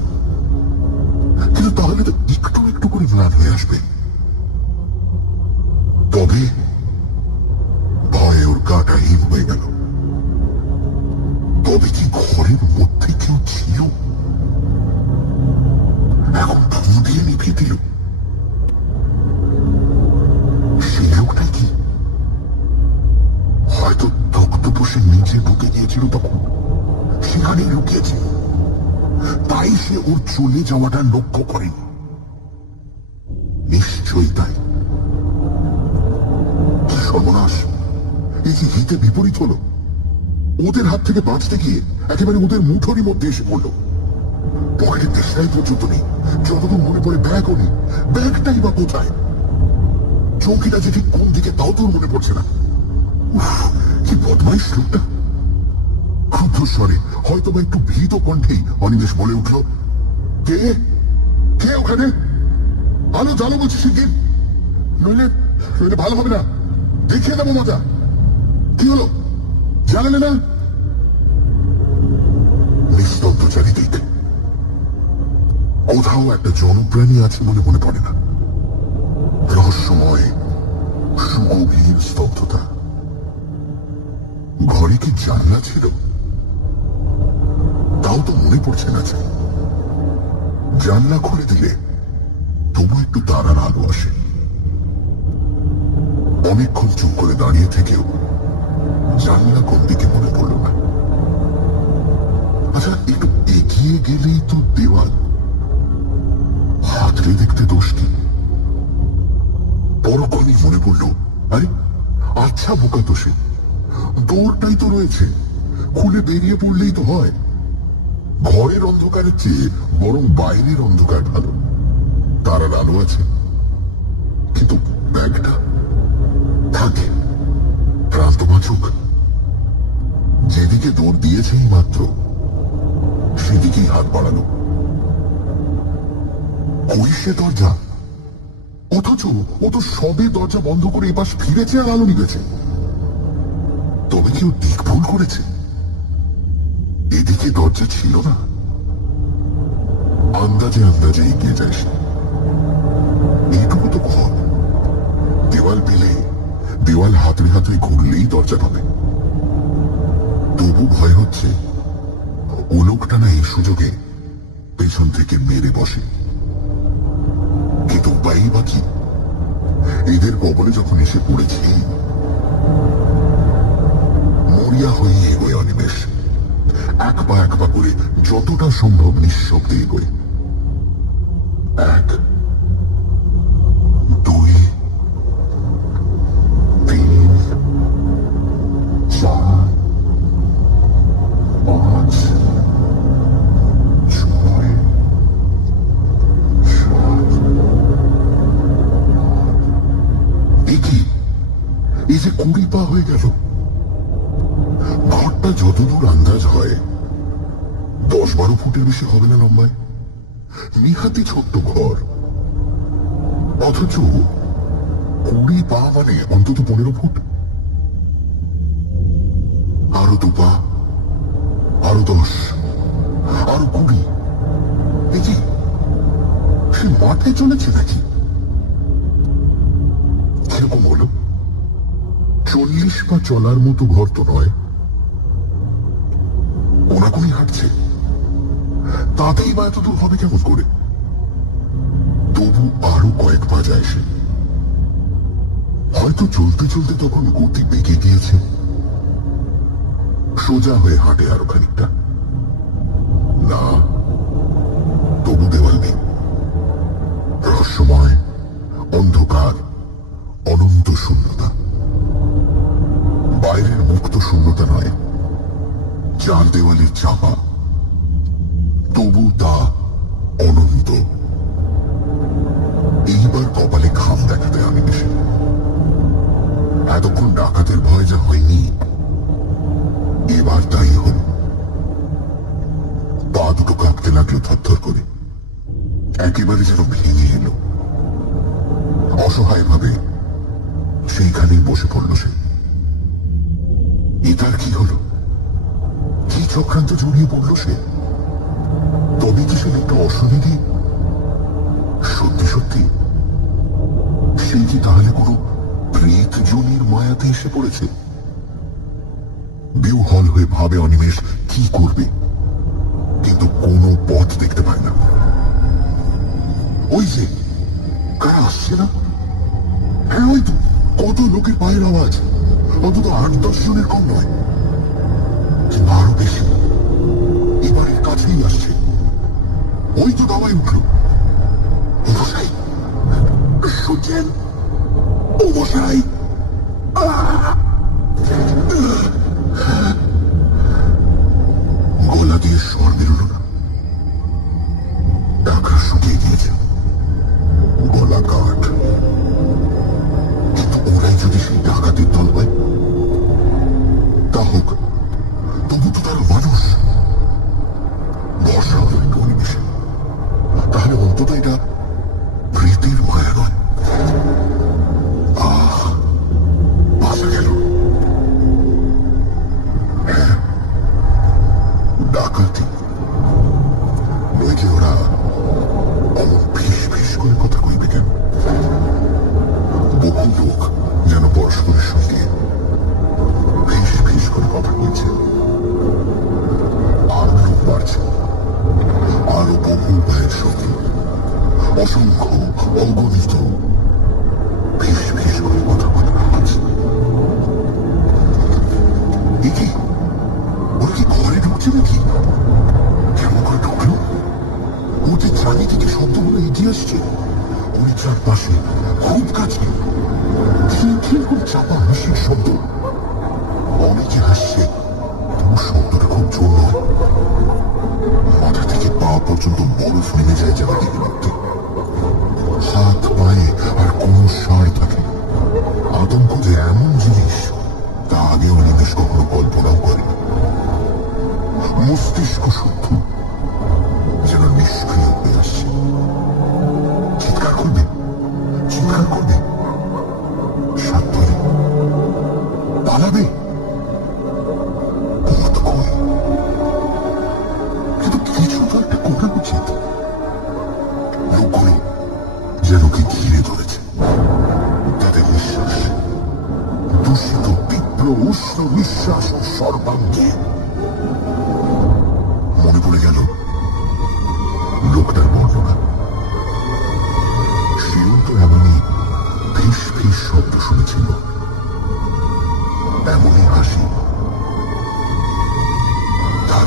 কিন্তু তাহলে তো একটু একটু করে ম্লান হয়ে আসবে। তবে ভয়ে ওর গাটা হিম হয়ে গেল। তবে কি ঘরের মধ্যে কেউ ছিল? এখন ফু দিয়ে নিভিয়ে দিল। সে লোকটা কি হয়তো তক্তপোষে নিচে ঢুকে গিয়েছিল, তখন সেখানেই লুকিয়েছে। তাই সে ওর চলে যাওয়াটা লক্ষ্য করেনি। নিশ্চয়ই তাই। কি সর্বনাশ! এই কি হিতে বিপরীত হলো? ওদের হাত থেকে বাঁচতে গিয়ে একেবারে ওদের মুঠোরই মধ্যে এসে পড়লো। পকেটের দেশটাই পর্যন্ত নেই, যতদূর মনে পড়ে ব্যাগও নেই। ব্যাগটাই বা কোথায়? চৌকিটা যে ঠিক কোন দিকে তাও তোর মনে পড়ছে না। উফ, কি বদমাইশ লোকটা! ক্ষুব্ধ স্বরে, হয়তো বা একটু ভীত কণ্ঠেই অনিমেষ বলে উঠল, কে কে ওখানে? আলো জ্বালো বলছি শিগগির, নইলে নইলে ভালো হবে না। দেখিয়ে দেবো মজা। কি হলো, জানালে না? নিস্তব্ধ চারিদিক। কোথাও একটা জনপ্রাণী আছে বলে মনে পড়ে না। রহস্যময় সুগভীর স্তব্ধতা। ঘরে কি জানলা ছিল? তাও তো মনে পড়ছে না। জানলা খুলে দিলে তবু একটু তারার আলো আসে। অনেকক্ষণ চুপ করে দাঁড়িয়ে থেকেও জানলা কোন দিকে মনে পড়ল না। আচ্ছা, একটু এগিয়ে গেলেই তো দেওয়াল। হাতড়ে দেখতে দোষ কি? পরক্ষণই মনে পড়ল, আরে আচ্ছা বোকা তো সে, দৌড়টাই তো রয়েছে, খুলে বেরিয়ে পড়লেই তো হয়। ঘরের অন্ধকারের চেয়ে বরং বাইরের অন্ধকার ভালো, তারার আলো আছে। কিন্তু ব্যাগটা থাকে, প্রান্ত বাঁচুক। যেদিকে দৌড় দিয়েছেই মাত্র সেদিকেই হাত বাড়ানো। ওই সে দরজা, অথচ ও তো সবে দরজা বন্ধ করে এপাশ ফিরেছে আর আলো নিবেছে। তবে কেউ দিক ভুল করেছে? এদিকে দরজা ছিল না। আন্দাজে আন্দাজে এগিয়ে যায় সে। এইটুকু তো ঘর, দেওয়াল পেলে দেওয়াল হাতড়ে হাতড়ে ঘুরলেই দরজা পাবে। তবু ভয় হচ্ছে ও লোকটা না এই সুযোগে পেছন থেকে মেরে বসে। কিন্তু উপায়ই বা কি? এদের কবলে যখন এসে পড়েছি, মরিয়া হয়ে এগোয় অনিমেষ। এক পা করে যতটা সম্ভব নিঃশব্দে এগোয়। 1 2 3 4 5 6 7। দেখি এই যে 20 পা হয়ে গেল। ঘরটা যতদূর আন্দাজ হয় 10-12 ফুটের বেশি হবে না লম্বায়। নিহাতি ছোট্ট ঘর, অথচ 20 পা মানে অন্তত 15 ফুট। আরো 2 পা, আরো 10, আরো 20। এই কি সে মাঠে চলেছে নাকি? সেরকম হলো 40 পা চলার মতো ঘর তো নয়। কোনাকুনি হাঁটছে, তাতেই বা এত দূর হবে কেমন করে? তবু আরো কয়েক পা যায় সে। হয়তো চলতে চলতে তখন গতি বেগে গিয়েছে। সোজা হয়ে হাঁটে আরো খানিকটা। না, তবু দেওয়াল নেই। রহস্যময়, অন্ধকার, অনন্ত শূন্যতা। বাইরের মুক্ত শূন্যতা নয়, 4 দেওয়ালের চাপা, তবু তা অনন্ত। এইবার কপালে ঘাম দেখাতে আমি এসে। এতক্ষণ ডাকাতের ভয় যা হয়নি, এবার তাই হল। পা দুটো কাঁপতে লাগলো থরথর করে, একেবারে যেন ভেঙে এলো। অসহায় ভাবে সেইখানেই বসে পড়ল সে। এটার কি হলো? কি চক্রান্ত জড়িয়ে পড়ল সে? তবে কি সে একটা অশরীরী? সত্যি সত্যি সে কি তাহলে কোনো প্রেত জনির মায়াতে এসে পড়েছে? বিহ্বল হয়ে ভাবে অনিমেষ কি করবে, কিন্তু কোনো পথ দেখতে পায় না। ওই যে কারা আসছে না? হ্যাঁ, ওই তো কত লোকের পায়ের আওয়াজ। অন্তত 8-10 জনের কম নয়, কিংবা আরো বেশি। এবারের কাছেই আসছে। ওই তো দাওয়াই উঠল। ও মশাই, শুনছেন? ও মশাই! গলা দিয়ে স্বর বেরোল না। ডাকা শুকিয়ে গিয়েছে, গলা কাঠ। কিন্তু ওরাই যদি সেই ডাকাতের দল হয়, তা হোক, তবু তো তারা মানুষ। ভরসা হলো একটু অনিমেষে। তাহলে অন্তত এটা প্রীতির মায়া নয়। আহ, বাঁচা গেল। হ্যাঁ, ডাকাতি। নইলে ওরা অমন ফিস ফিস করে কথা কইবে কেন? বহু লোক যেন পরস্পরের সঙ্গে ফিস ফিস করে কথা বলছে। আরো লোক বাড়ছে, আরো বহু ভাইয়ের সঙ্গে, অসংখ্য, অগণিত ফিস ফিস করে কথা বলা হচ্ছে। এ কি? ওরা কি ঘরে ঢুকছে নাকি? কেমন করে ঢুকলো? ওদের চারি থেকে শব্দগুলো এগিয়ে আসছে। ওই চারপাশে খুব কাছে খিলখিল করে চাপা হাসির শব্দ। অনেকে হাসছে, তবু শব্দটা খুব জোর নয়। মাথা থেকে পা পর্যন্ত বরফ নেমে যায় যেন দিকে মারতে। হাত পায়ে আর কোনো সার থাকে। আতঙ্ক যে এমন জিনিস, তা আগে অনিমেষ কখনো কল্পনাও করে। মস্তিষ্ক শুদ্ধ যেন নিষ্ক্রিয় হয়ে আসছে। চিৎকার করবে, চিৎকার করবে, সাধ্য নেই। পালাবে, পথ কই? কিন্তু কিছু তো একটা করা উচিত। লোকগুলো যেন কি ঘিরে ধরেছে। তাদের নিঃশ্বাস, দূষিত তীব্র উষ্ণ নিঃশ্বাস ও সর্বাঙ্গে। মনে পড়ে গেল লোকটার বর্ণনা। সেও তো এমনই ফিস ফিস শব্দ শুনেছিল, এমনই হাসি। তার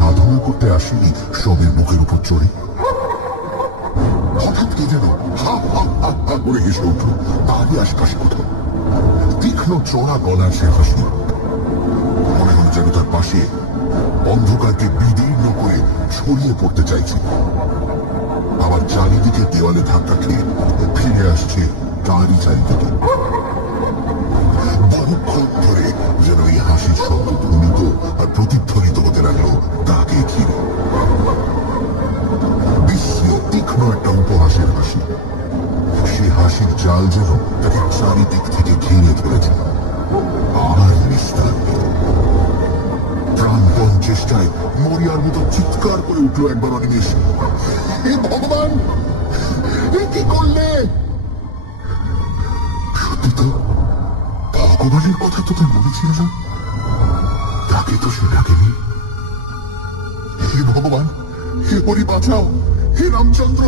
সাধনা করতে আসেনি সবের বুকের উপর চড়ে? হঠাৎ কে যেন হা হা হা হা করে হেসে উঠল তারই আশপাশে কোথাও। তীক্ষ্ণ চড়া গলার সে হাসি, মনে হলো যেন তার পাশে অন্ধকারকে বিদীর্ণ করে ছড়িয়ে পড়তে চাইছে। আবার চারিদিকে দেওয়ালে ধাক্কা খেয়ে ফিরে আসছে তারই চারিদিকে। বহুক্ষণ ধরে যেন এই হাসির শব্দ ধ্বনিত আর প্রতিধ্বনিত হতে লাগলো তাকে ঘিরে। বিশ্ব তীক্ষ্ণ একটা উপহাসের হাসি। সে হাসির জাল যেন তাকে চারিদিক থেকে ঘিরে ধরেছে। আর নিস্তার নেই। প্রাণপণ চেষ্টায় মরিয়ার মতো চিৎকার করে উঠলো একবার অনিমেষ, হে ভগবান, এ কি করলে? সত্যি তো, ভগবানের কথা তো তার মনে ছিল না। তাকে তো সে ডাকেনি। হে ভগবান, হে হরি বাঁচাও, হে রামচন্দ্র।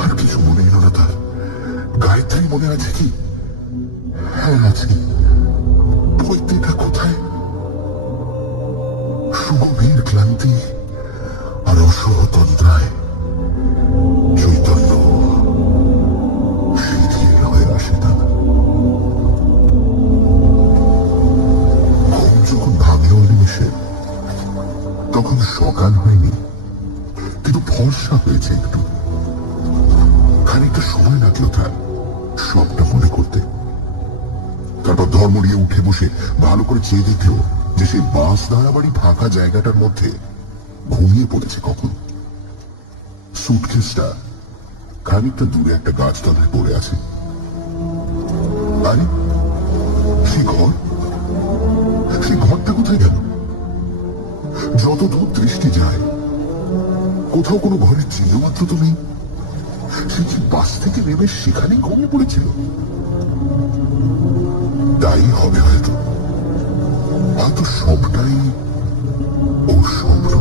আর কিছু মনে এলো না তার। গায়ত্রী মনে আছে কি? হ্যাঁ আছে। পৈতৃকা কোথায়? সুগভীর ক্লান্তি আর অসহতন্দ্রায় চৈতন্য শিথিল হয়ে আসে তার। ঘুম যখন ভাঙলো অনিমেষে, তখন সকাল হয়নি, কিন্তু ফর্সা হয়েছে একটু। খানিকটা সময় লাগলো তার সবটা মনে করতে। তারপর ধর্মড়িয়ে উঠে বসে ভালো করে চেয়ে দেখলো যে সেই বাস দাঁড়াবাড়ি ফাঁকা জায়গাটার মধ্যে ঘুমিয়ে পড়েছে কখন। সুটকেসটা খানিকটা দূরে একটা গাছতলায় পড়ে আছে। আরে সেই ঘর, সেই ঘরটা কোথায় গেল? যত দূর দৃষ্টি যায় কোথাও কোনো ঘরের চিহ্ন মাত্র তো নেই। সে কি বাস থেকে নেমে সেখানেই ঘুমিয়ে পড়েছিল? তাই হবে হয়তো, হয়তো সবটাই ও স্বপ্ন।